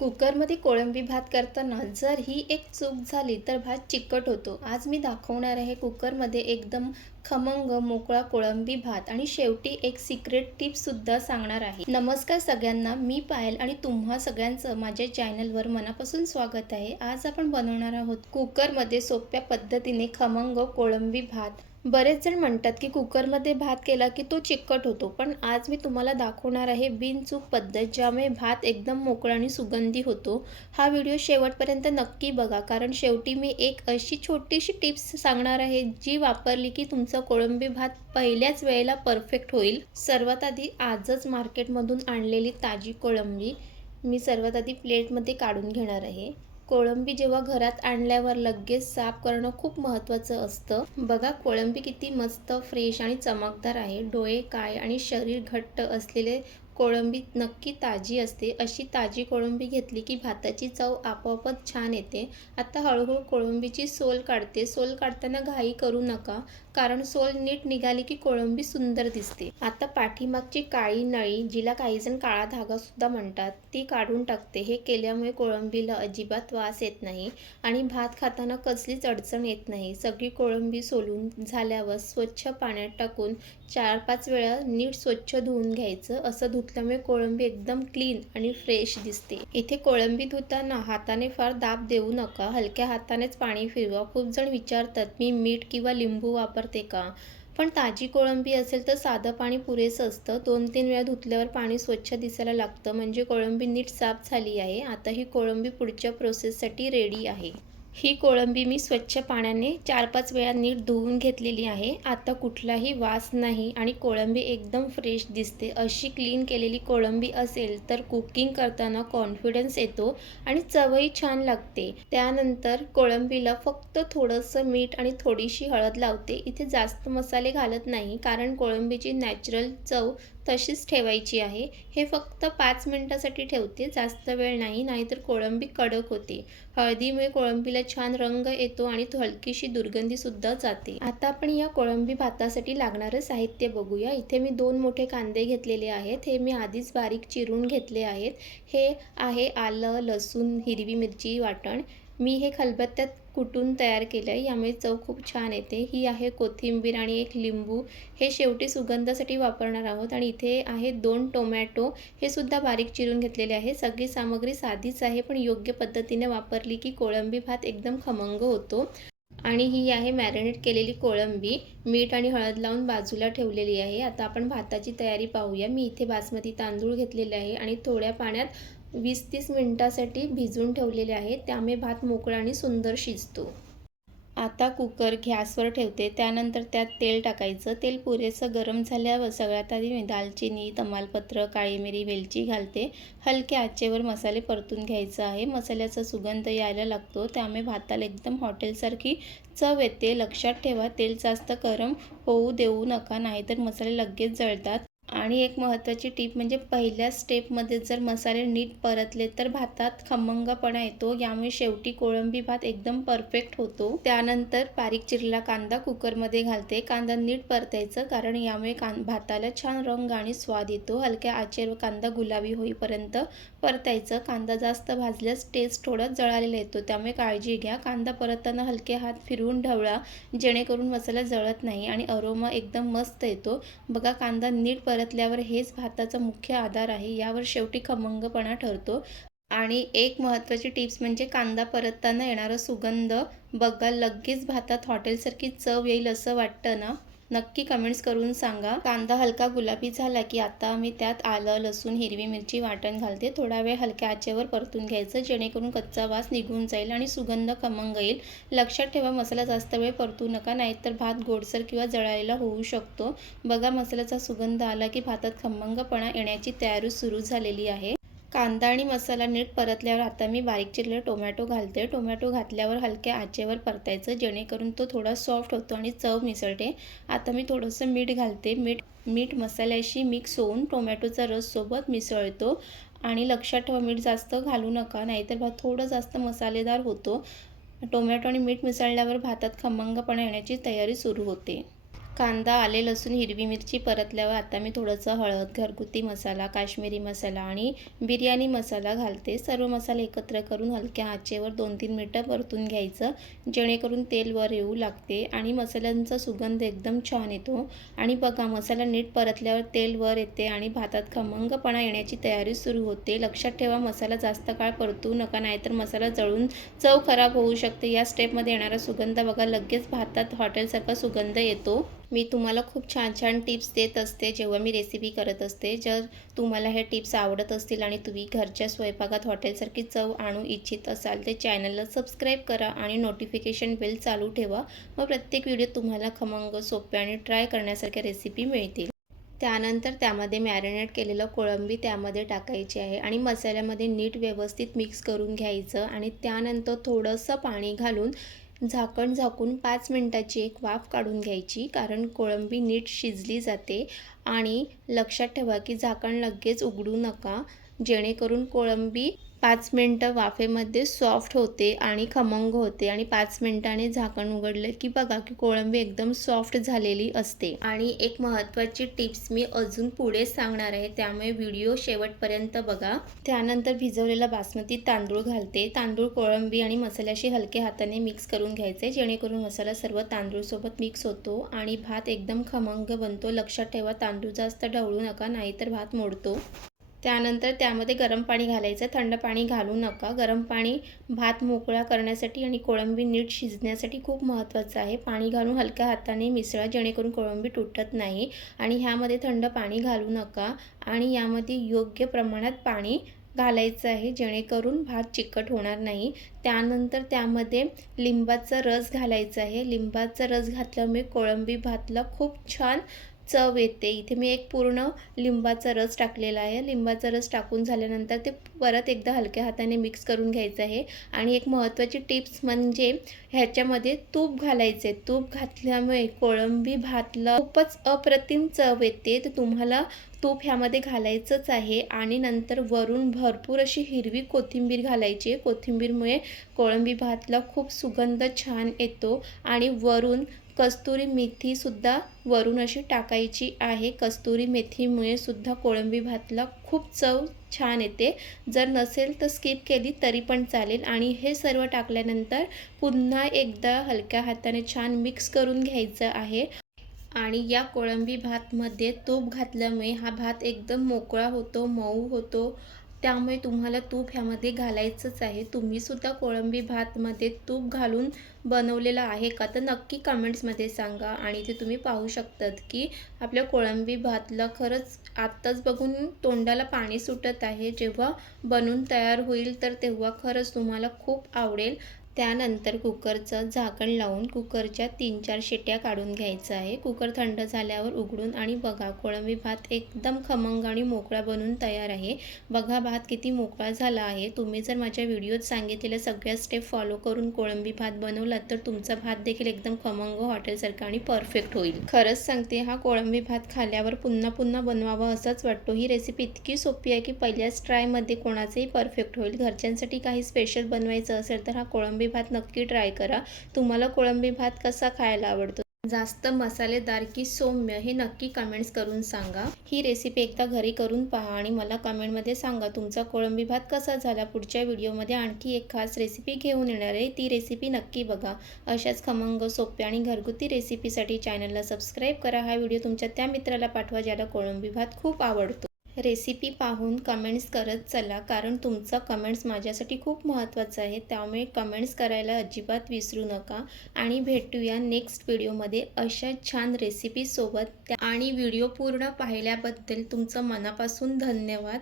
कुकरमध्ये कोळंबी भात करताना जर ही एक चूक झाली तर भात चिकट होतो. आज मी दाखवणार आहे कुकरमध्ये एकदम खमंग मोकळा कोळंबी भात आणि शेवटी एक सिक्रेट टिपसुद्धा सांगणार आहे. नमस्कार सगळ्यांना मी पायल आणि तुम्हा सगळ्यांचं माझ्या चॅनलवर मनापासून स्वागत आहे. आज आपण बनवणार आहोत कुकरमध्ये सोप्या पद्धतीने खमंग कोळंबी भात. बरेच जण म्हणतात की कुकरमध्ये भात केला की तो चिकट होतो पण आज मी तुम्हाला दाखवणार आहे बिनचूक पद्धत ज्यामुळे भात एकदम मोकळा आणि सुगंधी होतो. हा व्हिडिओ शेवटपर्यंत नक्की बघा कारण शेवटी मी एक अशी छोटीशी टिप्स सांगणार आहे जी वापरली की तुमचा कोळंबी भात पहिल्याच वेळेला परफेक्ट होईल. सर्वात आधी आजच मार्केटमधून आणलेली ताजी कोळंबी मी सर्वात आधी प्लेटमध्ये काढून घेणार आहे. कोळंबी जेव्हा घरात आणल्यावर लगेच साफ करणं खूप महत्त्वाचं असतं. बघा कोळंबी किती मस्त फ्रेश आणि चमकदार आहे. डोळे काय आणि शरीर घट्ट असलेले कोळंबी नक्की ताजी असते. अशी ताजी कोळंबी घेतली की भाताची चव आपोआपच छान येते. आता हळूहळू कोळंबीची सोल काढते. सोल काढताना घाई करू नका कारण सोल नीट निघाली की कोळंबी सुंदर दिसते. आता पाठीमागची काळी नळी जिला काहीजण काळा धागा सुद्धा म्हणतात ती काढून टाकते. हे केल्यामुळे कोळंबीला अजिबात वास येत नाही आणि भात खाताना कसलीच अडचण येत नाही. सगळी कोळंबी सोलून झाल्यावर स्वच्छ पाण्यात टाकून चार पाच वेळा नीट स्वच्छ धुवून घ्यायचं असं धुतल्यामुळे कोळंबी एकदम क्लीन आणि फ्रेश दिसते. इथे कोळंबी धुताना हाताने फार दाब देऊ नका. हलक्या हातानेच पाणी फिरवा. खूप जण विचारतात मी मीठ किंवा लिंबू वापरते का? पण ताजी कोळंबी असेल तर साधं पाणी पुरेसं असतं. दोन तीन वेळा धुतल्यावर पाणी स्वच्छ दिसायला लागतं. म्हणजे कोळंबी नीट साफ झाली आहे. आता ही कोळंबी पुढच्या प्रोसेससाठी रेडी आहे. ही कोळंबी मी स्वच्छ पाण्याने चार पाच वेळा नीट धुवून घेतलेली आहे. आता कुठलाही वास नाही आणि कोळंबी एकदम फ्रेश दिसते. अशी क्लीन केलेली कोळंबी असेल तर कुकिंग करताना कॉन्फिडन्स येतो आणि चवही छान लागते. त्यानंतर कोळंबीला फक्त थोडंसं मीठ आणि थोडीशी हळद लावते. इथे जास्त मसाले घालत नाही कारण कोळंबीची नॅचरल चव तशीच ठेवायची आहे. हे फक्त पाच मिनटासाठी ठेवते. जास्त वेळ नाही नाहीतर कोळंबी कडक होते. हळदीमुळे कोळंबीला छान रंग येतो आणि तो हलकीशी दुर्गंधीसुद्धा जाते. आता आपण या कोळंबी भातासाठी लागणारं साहित्य बघूया. इथे मी दोन मोठे कांदे घेतलेले आहेत. हे मी आधीच बारीक चिरून घेतले आहेत. हे आहे आलं लसूण हिरवी मिरची वाटण. मी हे खलबत्त्यात कुटून तयार केलं आहे यामुळे चव खूप छान येते. ही आहे कोथिंबीर आणि एक लिंबू. हे शेवटी सुगंधासाठी वापरणार आहोत. आणि इथे आहे दोन टोमॅटो. हे सुद्धा बारीक चिरून घेतलेले आहे. सगळी सामग्री साधीच आहे पण योग्य पद्धतीने वापरली की कोळंबी भात एकदम खमंग होतो. आणि ही आहे मॅरिनेट केलेली कोळंबी. मीठ आणि हळद लावून बाजूला ठेवलेली आहे. आता आपण भाताची तयारी पाहूया. मी इथे बासमती तांदूळ घेतलेले आहे आणि थोड्या पाण्यात वीस तीस मिनटासाठी भिजून ठेवलेले आहे त्यामुळे भात मोकळा आणि सुंदर शिजतो. आता कुकर गॅसवर ठेवते. त्यानंतर त्यात तेल टाकायचं. तेल पुरेसं गरम झाल्यावर सगळ्यात आधी मी दालचिनी तमालपत्र काळी मिरी वेलची घालते. हलक्या आचेवर मसाले परतून घ्यायचं आहे. मसाल्याचा सुगंध यायला लागतो. त्यामुळे भाताला एकदम हॉटेलसारखी चव येते. लक्षात ठेवा तेल जास्त गरम होऊ देऊ नका नाहीतर मसाले लगेच जळतात. आणि एक महत्त्वाची टीप म्हणजे पहिल्या स्टेपमध्ये जर मसाले नीट परतले तर भातात खमंगपणा येतो. यामुळे शेवटी कोळंबी भात एकदम परफेक्ट होतो. त्यानंतर बारीक चिरला कांदा कुकरमध्ये घालते. कांदा नीट परतायचं कारण यामुळे कां भाताला छान रंग आणि स्वाद येतो. हलक्या आचेवर कांदा गुलाबी होईपर्यंत परतायचं. कांदा जास्त भाजल्यास टेस्ट थोडा जळालेला येतो. त्यामुळे काळजी घ्या. कांदा परतताना हलके हात फिरवून ढवळा. जेणेकरून मसाला जळत नाही आणि अरोमा एकदम मस्त येतो. बघा कांदा नीट परतल्यावर हेच भाताचा मुख्य आधार आहे. यावर शेवटी खमंगपणा ठरतो. आणि एक महत्त्वाची टिप्स म्हणजे कांदा परतताना येणारा सुगंध बघा लगेच भातात हॉटेलसारखी चव येईल असं वाटतं ना? नक्की कमेंट्स करून सांगा. कांदा हलका गुलाबी झाला की आता मी त्यात आलं लसूण हिरवी मिरची वाटण घालते. थोडा वेळ हलक्या आचेवर परतून घ्यायचं जेणेकरून कच्चा वास निघून जाईल आणि सुगंध खमंग येईल. लक्षात ठेवा मसाला जास्त वेळ परतू नका नाहीतर भात गोडसर किंवा जळालेला होऊ शकतो. बघा मसाल्याचा सुगंध आला की भातात खमंगपणा येण्याची तयारी सुरू झालेली आहे. कांदा आणि मसाला नीट परतल्यावर आता मी बारीक चिरलेला टोमॅटो घालते. टोमॅटो घातल्यावर हलक्या आचेवर परतायचं जेणेकरून तो थोडा सॉफ्ट होतो आणि चव मिसळते. आता मी थोडंसं मीठ घालते. मीठ मीठ मसाल्याशी मिक्स होऊन टोमॅटोचा रस सोबत मिसळतो. आणि लक्षात ठेवा मीठ जास्त घालू नका नाहीतर भात थोडं जास्त मसालेदार होतो. टोमॅटो आणि मीठ मिसळल्यावर भातात खमंगपणा येण्याची तयारी सुरू होते. कांदा आले लसूण हिरवी मिरची परतल्यावर आता मी थोडंसं हळद घरगुती मसाला काश्मीरी मसाला आणि बिर्याणी मसाला घालते. सर्व मसाले एकत्र करून हलक्या आचेवर दोन तीन मिनटं परतून घ्यायचं. जेणेकरून तेल वर येऊ लागते आणि मसाल्यांचा सुगंध एकदम छान येतो. आणि बघा मसाला नीट परतल्यावर तेल वर येते आणि भातात खमंगपणा येण्याची तयारी सुरू होते. लक्षात ठेवा मसाला जास्त काळ परतू नका नाहीतर मसाला जळून चव खराब होऊ शकते. या स्टेपमध्ये येणारा सुगंध बघा लगेच भातात हॉटेलसारखा सुगंध येतो. मी तुम्हाला खूप छान छान टिप्स देत असते जेव्हा मी रेसिपी करत असते. जर तुम्हाला हे टिप्स आवडत असतील आणि तुम्ही घरच्या स्वयंपाकात हॉटेलसारखी चव आणू इच्छित असाल तर चॅनलला सबस्क्राईब करा आणि नोटिफिकेशन बेल चालू ठेवा. मग प्रत्येक व्हिडिओ तुम्हाला खमंग सोप्या आणि ट्राय करण्यासारख्या रेसिपी मिळतील. त्यानंतर त्यामध्ये मॅरिनेट केलेलं कोळंबी त्यामध्ये टाकायची आहे आणि मसाल्यामध्ये नीट व्यवस्थित मिक्स करून घ्यायचं आणि त्यानंतर थोडंसं पाणी घालून झाकण झाकून पाच मिनटाची एक वाफ काढून घ्यायची कारण कोळंबी नीट शिजली जाते. आणि लक्षात ठेवा की झाकण लगेच उघडू नका जेणेकरून कोळंबी पाच मिनटं वाफेमध्ये सॉफ्ट होते आणि खमंग होते आणि पाच मिनटाने झाकण उघडलं की बघा की कोळंबी एकदम सॉफ्ट झालेली असते. आणि एक महत्त्वाची टिप्स मी अजून पुढे सांगणार आहे त्यामुळे व्हिडिओ शेवटपर्यंत बघा. त्यानंतर भिजवलेला बासमती तांदूळ घालते. तांदूळ कोळंबी आणि मसाल्याशी हलके हाताने मिक्स करून घ्यायचे जेणेकरून मसाला सर्व तांदूळसोबत मिक्स होतो आणि भात एकदम खमंग बनतो. लक्षात ठेवा तांदूळ जास्त ढवळू नका नाहीतर भात मोडतो. त्यानंतर त्यामध्ये गरम पाणी घालायचं. थंड पाणी घालू नका. गरम पाणी भात मोकळा करण्यासाठी आणि कोळंबी नीट शिजण्यासाठी खूप महत्त्वाचं आहे. पाणी घालून हलक्या हाताने मिसळा जेणेकरून कोळंबी तुटत नाही. आणि ह्यामध्ये थंड पाणी घालू नका. आणि यामध्ये योग्य प्रमाणात पाणी घालायचं आहे जेणेकरून भात चिकट होणार नाही. त्यानंतर त्यामध्ये लिंबाचा रस घालायचा आहे. लिंबाचा रस घातल्यामुळे कोळंबी भातला खूप छान चव येते. इथे मी एक पूर्ण लिंबाचा रस टाकलेला आहे. लिंबाचा रस टाकून झाल्यानंतर ते परत एकदा हलक्या हाताने मिक्स करून घ्यायचं आहे. आणि एक महत्त्वाची टिप्स म्हणजे ह्याच्यामध्ये तूप घालायचं आहे तूप घातल्यामुळे कोळंबी भातला खूपच अप्रतिम चव येते. तर तुम्हाला तूप ह्यामध्ये घालायचंच आहे. आणि नंतर वरून भरपूर अशी हिरवी कोथिंबीर घालायची आहे. कोथिंबीरमुळे कोळंबी भातला खूप सुगंध छान येतो. आणि वरून कस्तुरी मेथीसुद्धा वरून अशी टाकायची आहे. कस्तुरी मेथीमुळे सुद्धा कोळंबी भातला खूप चव छान येते. जर नसेल तर स्किप केली तरी पण चालेल. आणि हे सर्व टाकल्यानंतर पुन्हा एकदा हलक्या हाताने छान मिक्स करून घ्यायचं आहे. आणि या कोळंबी भातमध्ये तूप घातल्यामुळे हा भात एकदम मोकळा होतो मऊ होतो. त्यामुळे तुम्हाला तूप ह्यामध्ये घालायचंच आहे. तुम्हीसुद्धा कोळंबी भातमध्ये तूप घालून बनवलेलं आहे का तर नक्की कमेंट्समध्ये सांगा. आणि ते तुम्ही पाहू शकतात की आपल्या कोळंबी भातला खरंच आत्ताच बघून तोंडाला पाणी सुटत आहे. जेव्हा बनून तयार होईल तर तेव्हा खरंच तुम्हाला खूप आवडेल. त्यानंतर कुकरचं झाकण लावून कुकरच्या तीन चार शिट्या काढून घ्यायचं आहे. कुकर थंड झाल्यावर उघडून आणि बघा कोळंबी भात एकदम खमंग आणि मोकळा बनून तयार आहे. बघा भात किती मोकळा झाला आहे. तुम्ही जर माझ्या व्हिडिओत सांगितलेल्या सगळ्या स्टेप फॉलो करून कोळंबी भात बनवलात तर तुमचा भात देखील एकदम खमंग हॉटेलसारखा आणि परफेक्ट होईल. खरंच सांगते हा कोळंबी भात खाल्ल्यावर पुन्हा पुन्हा बनवावा असाच वाटतो. ही रेसिपी इतकी सोपी आहे की पहिल्याच ट्रायमध्ये कोणाचंही परफेक्ट होईल. घरच्यांसाठी काही स्पेशल बनवायचं असेल तर हा कोळंबी कोळंबी भात नक्की ट्राय करा. तुम्हाला कोळंबी भात कसा खायला आवडतो? जास्त मसालेदार की सौम्य हे नक्की कमेंट्स करून सांगा. ही रेसिपी एकदा घरी करून पहा आणि मला कमेंटमध्ये सांगा तुमचा कोळंबी भात कसा झाला. पुढच्या व्हिडिओमध्ये आणखी एक खास रेसिपी घेऊन येणार आहे. ती रेसिपी नक्की बघा. अशाच खमंग सोप्या आणि घरगुती रेसिपीसाठी चॅनलला सबस्क्राईब करा. हा व्हिडिओ तुमच्या त्या मित्राला पाठवा ज्याला कोळंबी भात खूप आवडतो. रेसिपी पाहून कमेंट्स करत चला कारण तुमचा कमेंट्स माझ्यासाठी खूप महत्त्वाचं आहे. त्यामुळे कमेंट्स करायला अजिबात विसरू नका. आणि भेटूया नेक्स्ट व्हिडिओमध्ये अशा छान रेसिपीसोबत त्या आणि व्हिडिओ पूर्ण पाहिल्याबद्दल तुमचं मनापासून धन्यवाद.